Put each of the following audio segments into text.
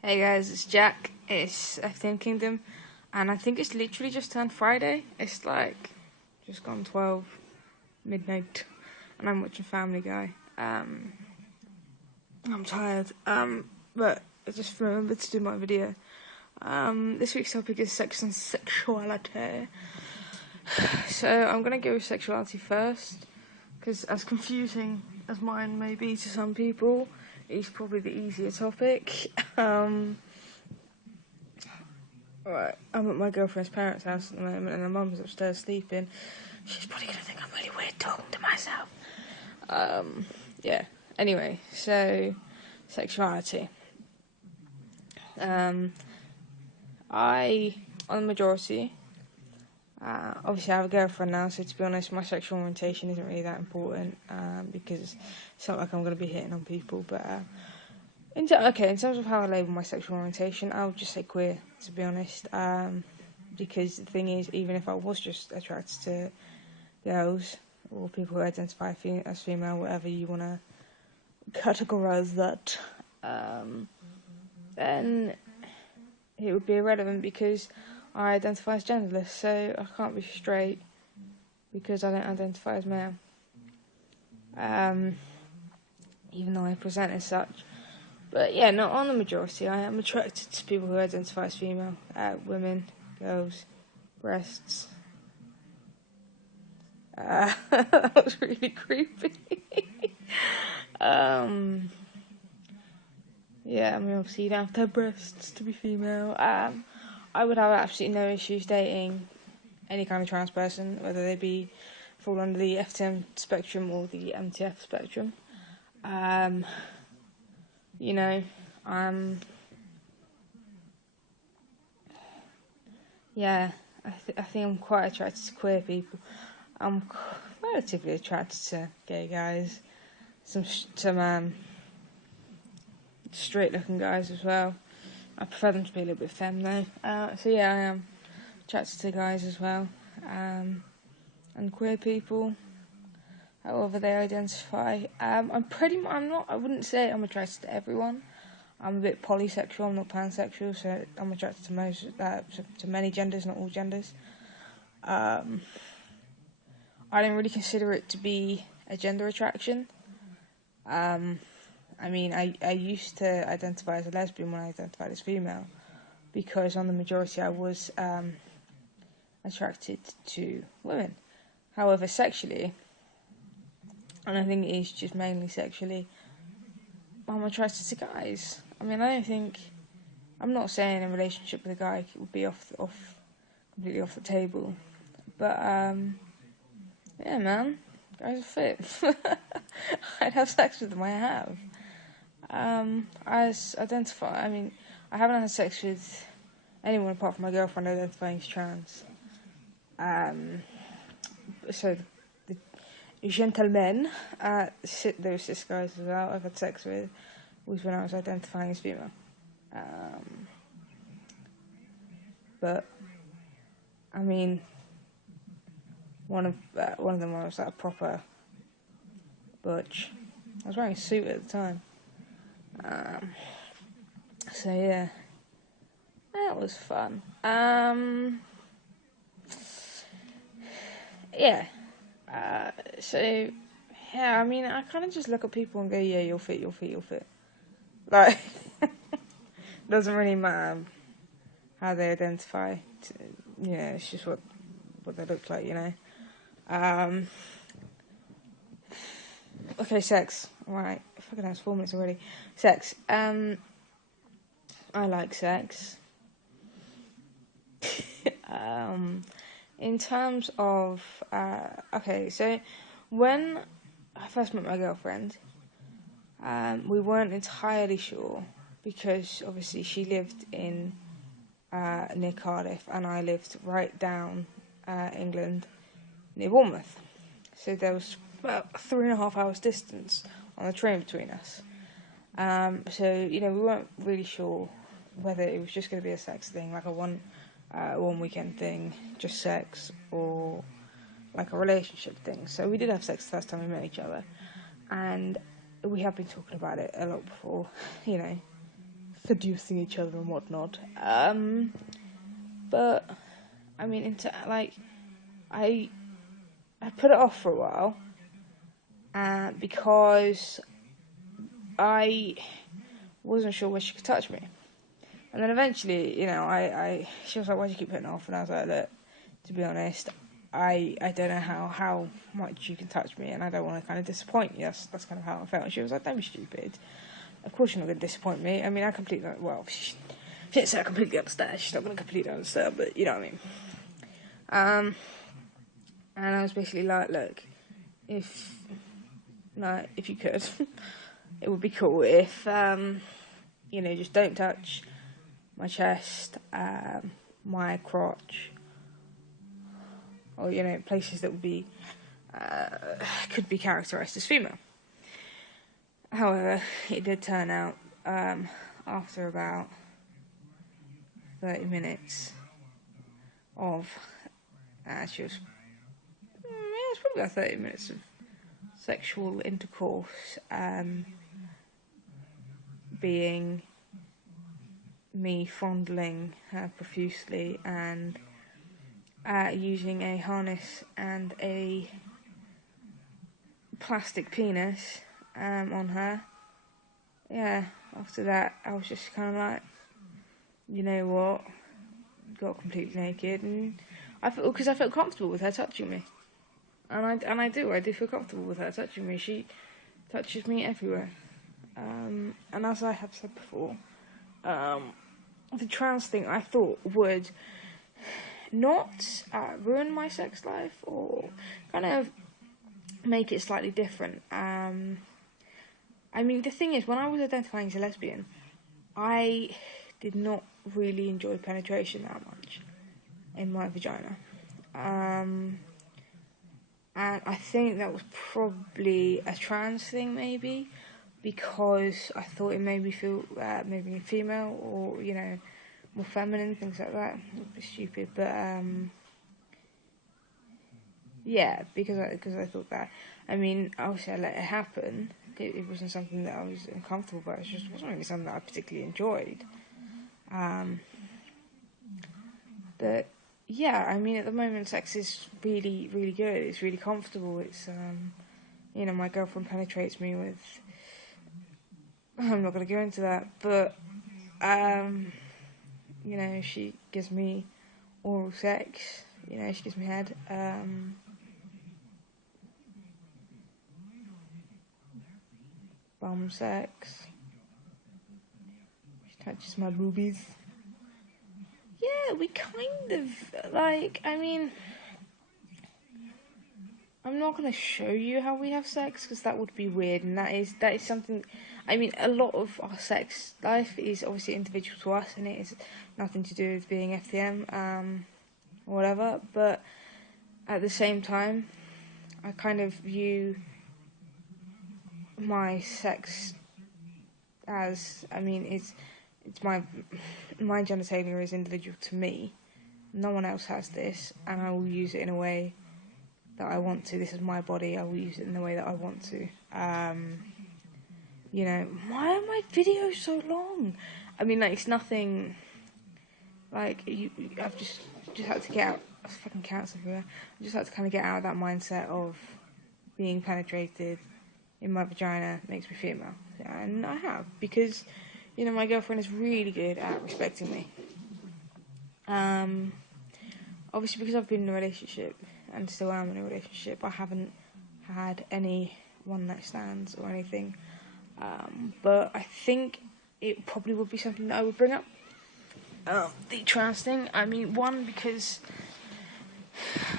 Hey guys, it's Jack. It's FTM Kingdom, and I think it's literally just turned Friday. It's like just gone 12 midnight, and I'm watching Family Guy. I'm tired. But I just remembered to do my video. This week's topic is sex and sexuality. So I'm gonna go with sexuality first, because as confusing as mine may be to some people, it's probably the easier topic. Right, I'm at my girlfriend's parents' house at the moment, and her mum's upstairs sleeping. She's probably gonna think I'm really weird talking to myself. Yeah. Anyway, so sexuality. I, on the majority, obviously I have a girlfriend now, so to be honest, my sexual orientation isn't really that important, because it's not like I'm gonna be hitting on people, but in terms of how I label my sexual orientation, I would just say queer, to be honest. Because the thing is, even if I was just attracted to girls or people who identify as female, whatever you want to categorize that, then it would be irrelevant because I identify as genderless, so I can't be straight because I don't identify as male. Even though I present as such. But yeah, not on the majority. I am attracted to people who identify as female. Women, girls, breasts. That was really creepy. Yeah, I mean, obviously you don't have to have breasts to be female. I would have absolutely no issues dating any kind of trans person, whether they fall under the FTM spectrum or the MTF spectrum. You know, yeah, I think I'm quite attracted to queer people. I'm relatively attracted to gay guys, some straight-looking guys as well. I prefer them to be a little bit femme though. So yeah, I am attracted to guys as well, and queer people, however they identify. I wouldn't say I'm attracted to everyone. I'm a bit polysexual. I'm not pansexual, so I'm attracted to many genders, not all genders. I don't really consider it to be a gender attraction. I mean, I used to identify as a lesbian when I identified as female, because on the majority I was attracted to women. However, sexually, and I think it is just mainly sexually, I'm attracted to guys. I mean, I'm not saying a relationship with a guy would be completely off the table, but yeah, man, guys are fit. I'd have sex with them. I have. I haven't had sex with anyone apart from my girlfriend identifying as trans. So the gentlemen, there was this guys as well I've had sex with, was when I was identifying as female. But I mean, one of them I was like a proper butch. I was wearing a suit at the time. So yeah, that was fun. Yeah. So yeah, I mean, I kind of just look at people and go, yeah, you're fit. Like, doesn't really matter how they identify. It's just what they look like, Okay, sex. Right, fucking hell, it's 4 minutes already. Sex. I like sex. In terms of, okay, so when I first met my girlfriend, we weren't entirely sure, because obviously she lived in near Cardiff and I lived right down England near Bournemouth. So there was about 3.5 hours distance on the train between us. So, we weren't really sure whether it was just going to be a sex thing, like a one weekend thing, just sex, or like a relationship thing. So we did have sex the first time we met each other, and we have been talking about it a lot before, seducing each other and whatnot. But I mean, I put it off for a while, because I wasn't sure where she could touch me. And then eventually, she was like, "Why do you keep putting it off?" And I was like, "Look, to be honest, I don't know how much you can touch me, and I don't want to kind of disappoint you." That's kind of how I felt. And she was like, "Don't be stupid. Of course you're not going to disappoint me. I mean, I completely, well, she didn't say I completely understand. She's not going to completely understand, but you know what I mean." And I was basically like, "Look, if you could, it would be cool if, just don't touch my chest, my crotch, or, places that would be, could be characterised as female." However, it did turn out, after about 30 minutes of, it was probably about 30 minutes of sexual intercourse, being me fondling her profusely and using a harness and a plastic penis on her. Yeah, after that I was just kind of like, you know what, got completely naked, and I felt comfortable with her touching me, and I do feel comfortable with her touching me. She touches me everywhere, and as I have said before, the trans thing I thought would not ruin my sex life or kind of make it slightly different. I mean, the thing is, when I was identifying as a lesbian, I did not really enjoy penetration that much in my vagina. And I think that was probably a trans thing, maybe, because I thought it made me feel maybe female or, more feminine, things like that. A bit stupid, but yeah, because I thought that. I mean, obviously I let it happen. It wasn't something that I was uncomfortable about. It just wasn't really something that I particularly enjoyed. But yeah, I mean, at the moment, sex is really, really good. It's really comfortable. It's my girlfriend penetrates me with. I'm not going to go into that, but she gives me oral sex. She gives me head. Bum sex. She touches my boobies. Yeah, we kind of, I mean, I'm not going to show you how we have sex, because that would be weird, and that is something, I mean, a lot of our sex life is obviously individual to us, and it is nothing to do with being FTM, or whatever, but at the same time, I kind of view my sex as, I mean, it's my genitalia is individual to me. No one else has this, and I will use it in a way that I want to. This is my body. I will use it in the way that I want to. Why are my videos so long? I mean, it's nothing. I've just had to get out. Fucking cats everywhere. I just had to kind of get out of that mindset of being penetrated in my vagina makes me female, and I have, because my girlfriend is really good at respecting me. Obviously, because I've been in a relationship and still am in a relationship, I haven't had any one-night stands or anything. But I think it probably would be something that I would bring up. The trans thing. I mean, one, because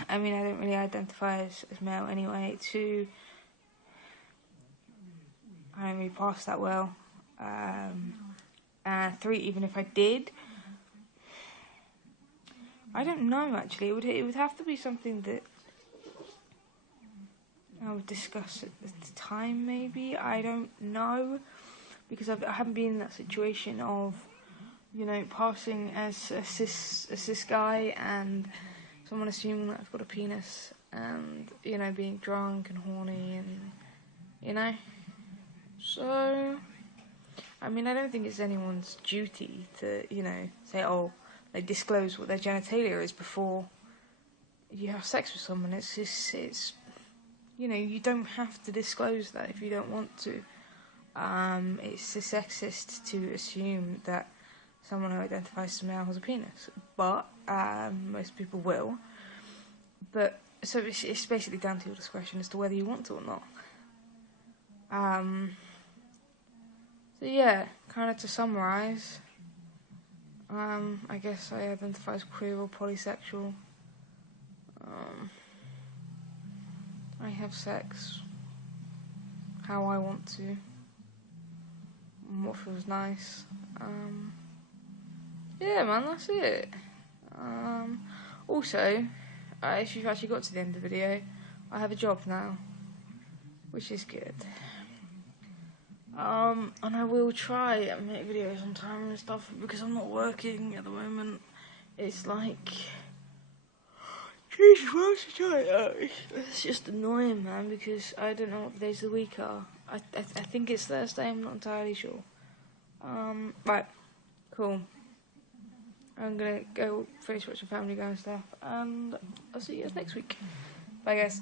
I don't really identify as male anyway. Two, I don't really pass that well. Three, even if I did, I don't know, actually. It would have to be something that I would discuss at the time, maybe. I don't know, because I haven't been in that situation of, passing as a cis guy and someone assuming that I've got a penis and, being drunk and horny and, So, I mean, I don't think it's anyone's duty to, say, oh, they disclose what their genitalia is before you have sex with someone. It's you don't have to disclose that if you don't want to. It's sexist to assume that someone who identifies as male has a penis, but most people will. But so it's basically down to your discretion as to whether you want to or not. So yeah, kind of to summarise, I guess I identify as queer or polysexual. I have sex how I want to, and what feels nice. Yeah, man, that's it. Also, if you've actually got to the end of the video, I have a job now, which is good. And I will try and make videos on time and stuff, because I'm not working at the moment. It's like, Jesus, what's the time? It's just annoying, man, because I don't know what the days of the week are. I think it's Thursday, I'm not entirely sure. Right, cool. I'm gonna go finish watching Family Guy and stuff, and I'll see you guys next week. Bye, guys.